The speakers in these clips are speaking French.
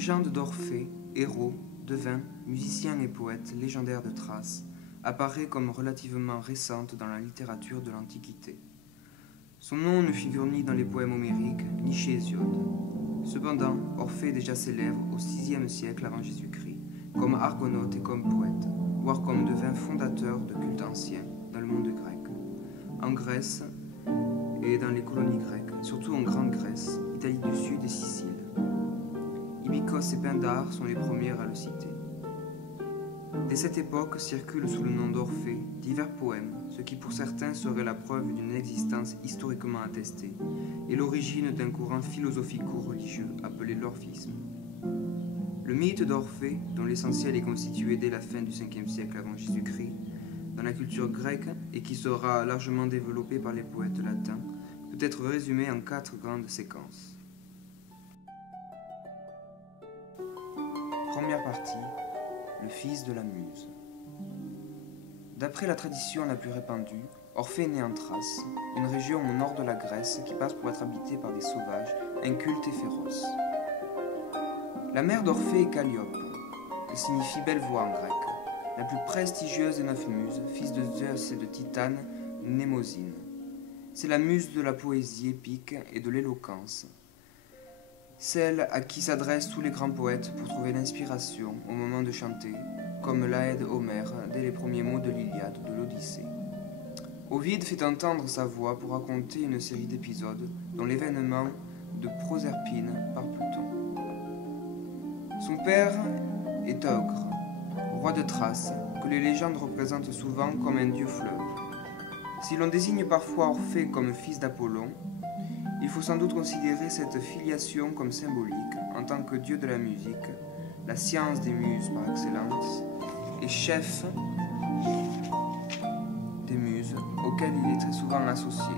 légende d'Orphée, héros, devin, musicien et poète légendaire de Thrace, apparaît comme relativement récente dans la littérature de l'Antiquité. Son nom ne figure ni dans les poèmes homériques, ni chez Hésiode. Cependant, Orphée est déjà célèbre au VIe siècle avant Jésus-Christ, comme argonaute et comme poète, voire comme devin fondateur de cultes anciens dans le monde grec, en Grèce et dans les colonies grecques, surtout en Grande Grèce, Italie du Sud et Sicile. Ibikos et Pindare sont les premières à le citer. Dès cette époque circulent sous le nom d'Orphée divers poèmes, ce qui pour certains serait la preuve d'une existence historiquement attestée et l'origine d'un courant philosophico-religieux appelé l'orphisme. Le mythe d'Orphée, dont l'essentiel est constitué dès la fin du 5e siècle avant Jésus-Christ, dans la culture grecque et qui sera largement développé par les poètes latins, peut être résumé en 4 grandes séquences. Première partie, le fils de la Muse. D'après la tradition la plus répandue, Orphée est né en Thrace, une région au nord de la Grèce qui passe pour être habitée par des sauvages, incultes et féroces. La mère d'Orphée est Calliope, qui signifie belle voix en grec, la plus prestigieuse des 9 muses, fils de Zeus et de Titane, Mnémosyne. C'est la muse de la poésie épique et de l'éloquence, celle à qui s'adressent tous les grands poètes pour trouver l'inspiration au moment de chanter, comme l'Aède Homère dès les premiers mots de l'Iliade de l'Odyssée. Ovide fait entendre sa voix pour raconter une série d'épisodes, dont l'événement de Proserpine par Pluton. Son père est Ogre, roi de Thrace, que les légendes représentent souvent comme un dieu fleuve. Si l'on désigne parfois Orphée comme fils d'Apollon, il faut sans doute considérer cette filiation comme symbolique en tant que dieu de la musique, la science des muses par excellence, et chef des muses, auquel il est très souvent associé.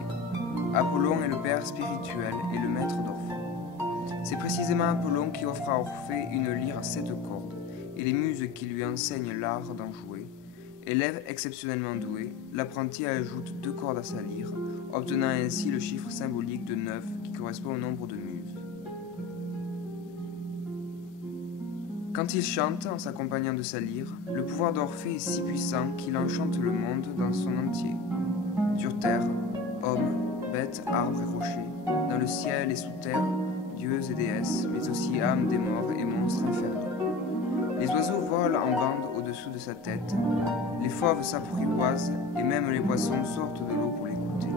Apollon est le père spirituel et le maître d'Orphée. C'est précisément Apollon qui offre à Orphée une lyre à 7 cordes, et les muses qui lui enseignent l'art d'en jouer. Élève exceptionnellement doué, l'apprenti ajoute 2 cordes à sa lyre, obtenant ainsi le chiffre symbolique de 9 qui correspond au nombre de muses. Quand il chante en s'accompagnant de sa lyre, le pouvoir d'Orphée est si puissant qu'il enchante le monde dans son entier. Sur terre, hommes, bêtes, arbres et rochers, dans le ciel et sous terre, dieux et déesses, mais aussi âmes des morts et monstres infernaux. Les oiseaux volent en bande au-dessous de sa tête, les fauves s'apprivoisent et même les poissons sortent de l'eau pour l'écouter.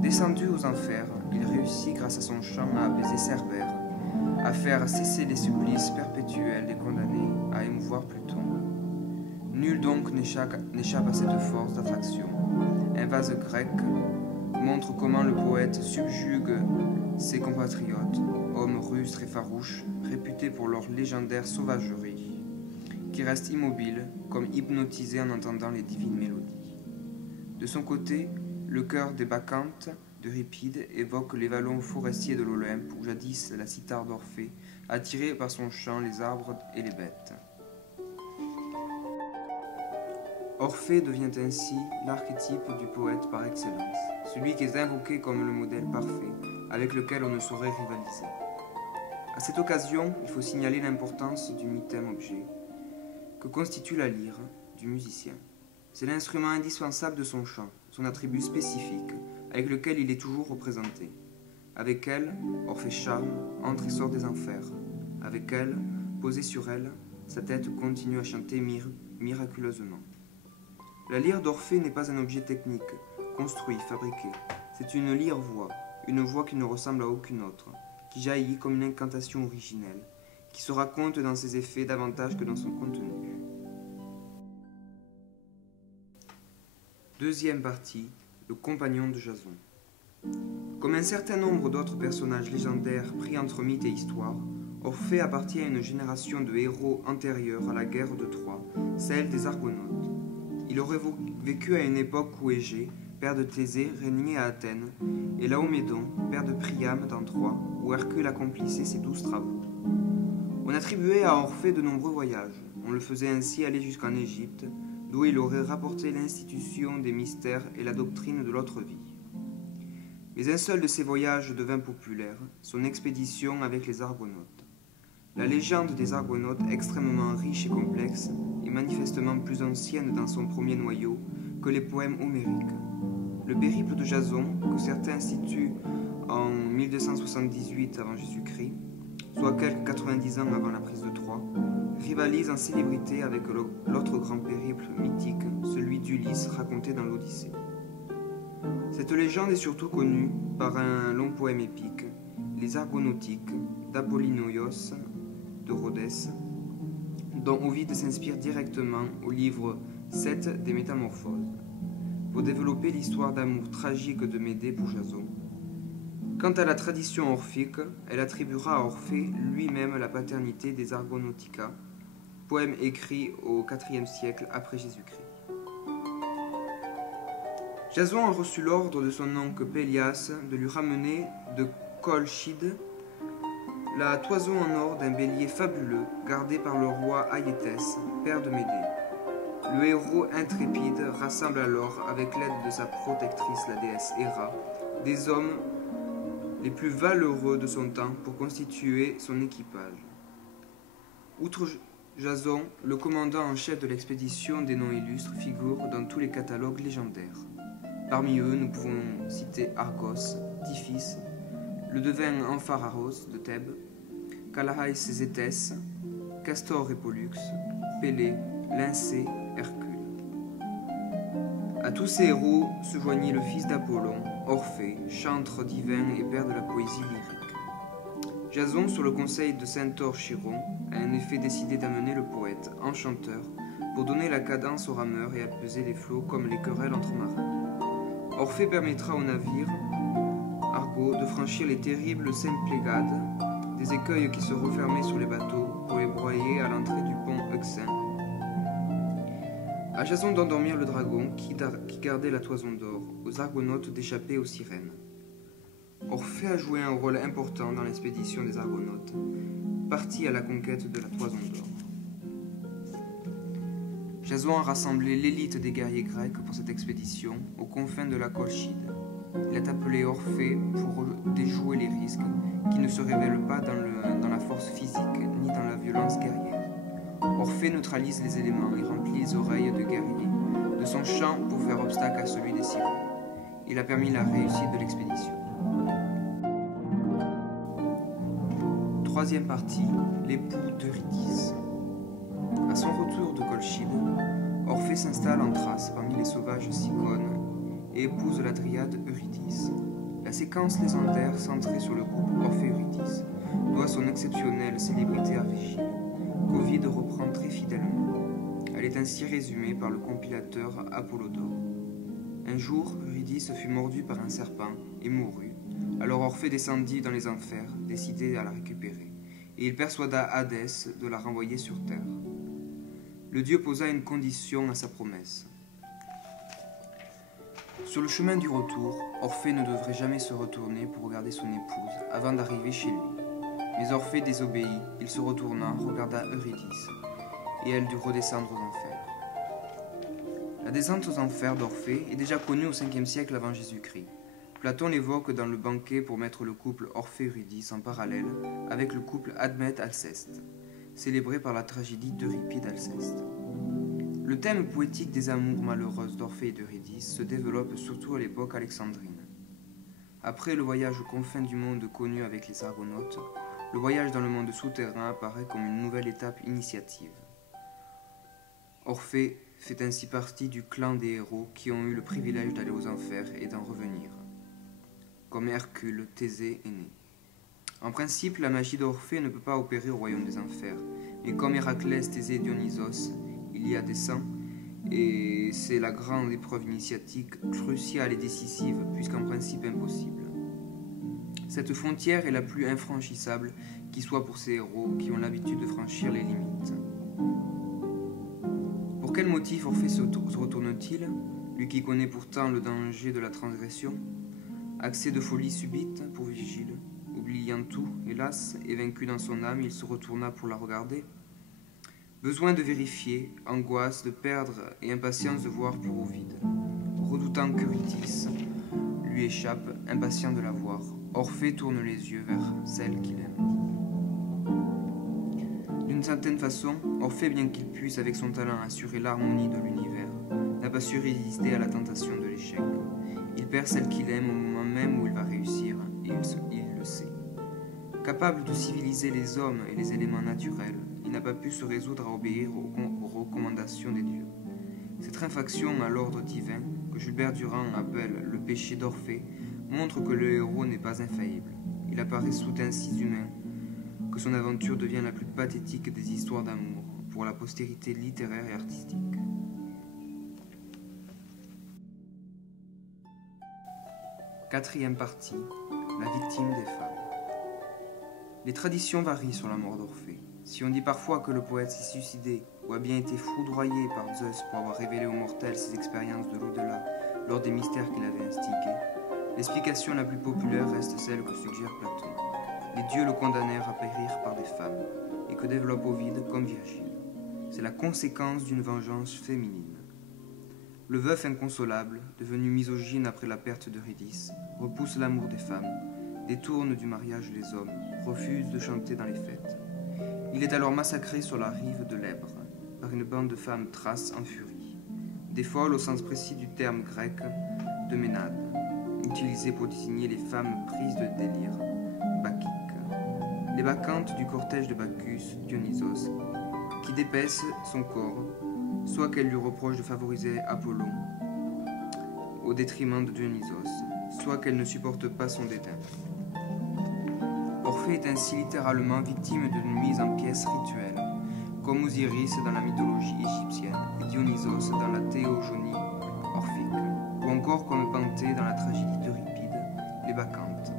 Descendu aux enfers, il réussit grâce à son chant à apaiser Cerbère, à faire cesser les supplices perpétuels des condamnés, à émouvoir Pluton. Nul donc n'échappe à cette force d'attraction. Un vase grec montre comment le poète subjugue ses compatriotes, hommes rustres et farouches, réputés pour leur légendaire sauvagerie, qui restent immobiles, comme hypnotisés en entendant les divines mélodies. De son côté, le chœur des Bacchantes d'Euripide évoque les vallons forestiers de l'Olympe, où jadis la cithare d'Orphée attirait par son chant les arbres et les bêtes. Orphée devient ainsi l'archétype du poète par excellence, celui qui est invoqué comme le modèle parfait, avec lequel on ne saurait rivaliser. À cette occasion, il faut signaler l'importance du mythème-objet que constitue la lyre du musicien. C'est l'instrument indispensable de son chant, son attribut spécifique, avec lequel il est toujours représenté. Avec elle, Orphée charme, entre et sort des enfers. Avec elle, posée sur elle, sa tête continue à chanter miraculeusement. La lyre d'Orphée n'est pas un objet technique, construit, fabriqué. C'est une lyre-voix, une voix qui ne ressemble à aucune autre, qui jaillit comme une incantation originelle, qui se raconte dans ses effets davantage que dans son contenu. Deuxième partie, le compagnon de Jason. Comme un certain nombre d'autres personnages légendaires pris entre mythe et histoire, Orphée appartient à une génération de héros antérieure à la guerre de Troie, celle des Argonautes. Il aurait vécu à une époque où Égée, père de Thésée, régnait à Athènes, et Laomédon, père de Priam dans Troie, où Hercule accomplissait ses 12 travaux. On attribuait à Orphée de nombreux voyages. On le faisait ainsi aller jusqu'en Égypte, d'où il aurait rapporté l'institution des mystères et la doctrine de l'autre vie. Mais un seul de ces voyages devint populaire, son expédition avec les Argonautes. La légende des Argonautes, extrêmement riche et complexe, est manifestement plus ancienne dans son premier noyau que les poèmes homériques. Le périple de Jason, que certains situent en 1278 avant Jésus-Christ, soit quelques 90 ans avant la prise de Troie, rivalise en célébrité avec l'autre grand périple mythique, celui d'Ulysse raconté dans l'Odyssée. Cette légende est surtout connue par un long poème épique, les Argonautiques d'Apollinoïos de Rhodès, dont Ovide s'inspire directement au livre 7 des Métamorphoses, pour développer l'histoire d'amour tragique de Médée pour Jason. Quant à la tradition orphique, elle attribuera à Orphée lui-même la paternité des Argonautica, poème écrit au IVe siècle après Jésus-Christ. Jason a reçu l'ordre de son oncle Pélias de lui ramener de Colchide la toison en or d'un bélier fabuleux gardé par le roi Aïétès, père de Médée. Le héros intrépide rassemble alors, avec l'aide de sa protectrice, la déesse Héra, des hommes les plus valeureux de son temps pour constituer son équipage. Outre Jason, le commandant en chef de l'expédition des noms illustres figure dans tous les catalogues légendaires. Parmi eux, nous pouvons citer Argos, Tiphys, le devin Ampharaos de Thèbes, Calahais et Zétès, Castor et Pollux, Pélée, Lyncée, Hercule. À tous ces héros se joignit le fils d'Apollon, Orphée, chantre divin et père de la poésie lyrique. Jason, sur le conseil de Centaure Chiron, a en effet décidé d'amener le poète, enchanteur, pour donner la cadence aux rameurs et apaiser les flots comme les querelles entre marins. Orphée permettra au navire Argo de franchir les terribles Symplegades, des écueils qui se refermaient sur les bateaux pour les broyer à l'entrée du pont Euxin. À Jason d'endormir le dragon qui gardait la toison d'or, aux Argonautes d'échapper aux sirènes. Orphée a joué un rôle important dans l'expédition des Argonautes, partis à la conquête de la toison d'or. Jason a rassemblé l'élite des guerriers grecs pour cette expédition aux confins de la Colchide. Il est appelé Orphée pour déjouer les risques qui ne se révèlent pas dans la force physique ni dans la violence guerrière. Orphée neutralise les éléments et remplit les oreilles de guerriers de son chant pour faire obstacle à celui des sirènes. Il a permis la réussite de l'expédition. Troisième partie, l'époux d'Eurydice. À son retour de Colchide, Orphée s'installe en Thrace parmi les sauvages Cicones et épouse la dryade Eurydice. La séquence légendaire centrée sur le couple Orphée-Eurydice doit son exceptionnelle célébrité à Virgile, qu'Ovide reprend très fidèlement. Elle est ainsi résumée par le compilateur Apollodore. Un jour, Eurydice fut mordue par un serpent et mourut. Alors Orphée descendit dans les enfers, décidé à la récupérer, et il persuada Hadès de la renvoyer sur terre. Le dieu posa une condition à sa promesse. Sur le chemin du retour, Orphée ne devrait jamais se retourner pour regarder son épouse avant d'arriver chez lui. Mais Orphée désobéit, il se retourna, regarda Eurydice, et elle dut redescendre aux enfers. La descente aux enfers d'Orphée est déjà connue au 5e siècle avant Jésus-Christ. Platon l'évoque dans le banquet pour mettre le couple Orphée-Eurydice en parallèle avec le couple Admète-Alceste, célébré par la tragédie d'Euripide d'Alceste. Le thème poétique des amours malheureuses d'Orphée et d'Eurydice se développe surtout à l'époque alexandrine. Après le voyage aux confins du monde connu avec les Argonautes, le voyage dans le monde souterrain apparaît comme une nouvelle étape initiative. Orphée fait ainsi partie du clan des héros qui ont eu le privilège d'aller aux enfers et d'en revenir, comme Hercule, Thésée et Né. En principe, la magie d'Orphée ne peut pas opérer au royaume des enfers, mais comme Héraclès, Thésée et Dionysos, il y a des saints, et c'est la grande épreuve initiatique cruciale et décisive, puisqu'en principe impossible. Cette frontière est la plus infranchissable qui soit pour ces héros qui ont l'habitude de franchir les limites. Pour quel motif Orphée se retourne-t-il, lui qui connaît pourtant le danger de la transgression? Accès de folie subite pour Virgile. Oubliant tout, hélas, et vaincu dans son âme, il se retourna pour la regarder. Besoin de vérifier, angoisse de perdre et impatience de voir pour Ovide. Redoutant qu'Eurydice lui échappe, impatient de la voir, Orphée tourne les yeux vers celle qu'il aime. D'une certaine façon, Orphée, bien qu'il puisse avec son talent assurer l'harmonie de l'univers, n'a pas su résister à la tentation de l'échec. Il perd celle qu'il aime au moment même où il va réussir, et il le sait. Capable de civiliser les hommes et les éléments naturels, il n'a pas pu se résoudre à obéir aux recommandations des dieux. Cette infraction à l'ordre divin, que Gilbert Durand appelle le péché d'Orphée, montre que le héros n'est pas infaillible. Il apparaît soudain si humain que son aventure devient la plus pathétique des histoires d'amour pour la postérité littéraire et artistique. Quatrième partie, la victime des femmes. Les traditions varient sur la mort d'Orphée. Si on dit parfois que le poète s'est suicidé ou a bien été foudroyé par Zeus pour avoir révélé aux mortels ses expériences de l'au-delà lors des mystères qu'il avait instigués, l'explication la plus populaire reste celle que suggère Platon. Les dieux le condamnèrent à périr par des femmes, et que développe Ovide comme Virgile. C'est la conséquence d'une vengeance féminine. Le veuf inconsolable, devenu misogyne après la perte d'Eurydice, repousse l'amour des femmes, détourne du mariage les hommes, refuse de chanter dans les fêtes. Il est alors massacré sur la rive de l'Èbre, par une bande de femmes thraces en furie, des folles au sens précis du terme grec de ménade, utilisé pour désigner les femmes prises de délire, bacchique. Les bacchantes du cortège de Bacchus, Dionysos, qui dépaissent son corps, soit qu'elles lui reprochent de favoriser Apollon au détriment de Dionysos, soit qu'elles ne supportent pas son dédain. Orphée est ainsi littéralement victime d'une mise en pièces rituelle, comme Osiris dans la mythologie égyptienne et Dionysos dans la théogonie orphique, ou encore comme Panthée dans la tragédie d'Euripide, les Bacchantes.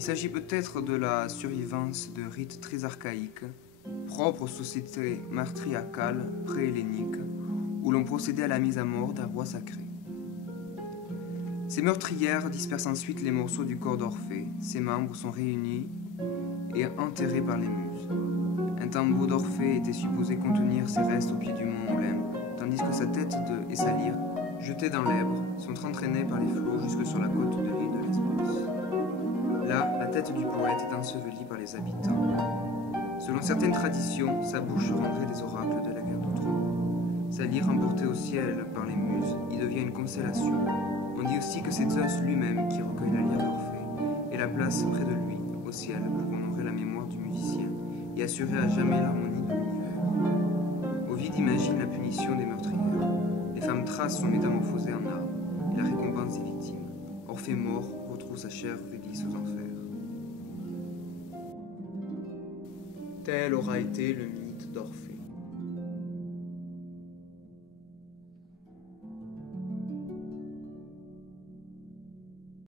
Il s'agit peut-être de la survivance de rites très archaïques, propres aux sociétés matriarcales pré-helléniques, où l'on procédait à la mise à mort d'un roi sacré. Ces meurtrières dispersent ensuite les morceaux du corps d'Orphée. Ses membres sont réunis et enterrés par les muses. Un tombeau d'Orphée était supposé contenir ses restes au pied du mont Olympe, tandis que sa tête et sa lyre, jetées dans l'Èbre, sont entraînées par les flots jusque sur la côte de l'île de Lesbos. Là, la tête du poète est ensevelie par les habitants. Selon certaines traditions, sa bouche rendrait des oracles de la guerre de Troie. Sa lyre emportée au ciel par les muses y devient une constellation. On dit aussi que c'est Zeus lui-même qui recueille la lyre d'Orphée et la place près de lui, au ciel, pour honorer la mémoire du musicien et assurer à jamais l'harmonie de l'univers. Ovide imagine la punition des meurtrières. Les femmes thraces sont métamorphosées en arbres et la récompense des victimes. Orphée mort retrouve sa chair glisse aux enfers. Tel aura été le mythe d'Orphée.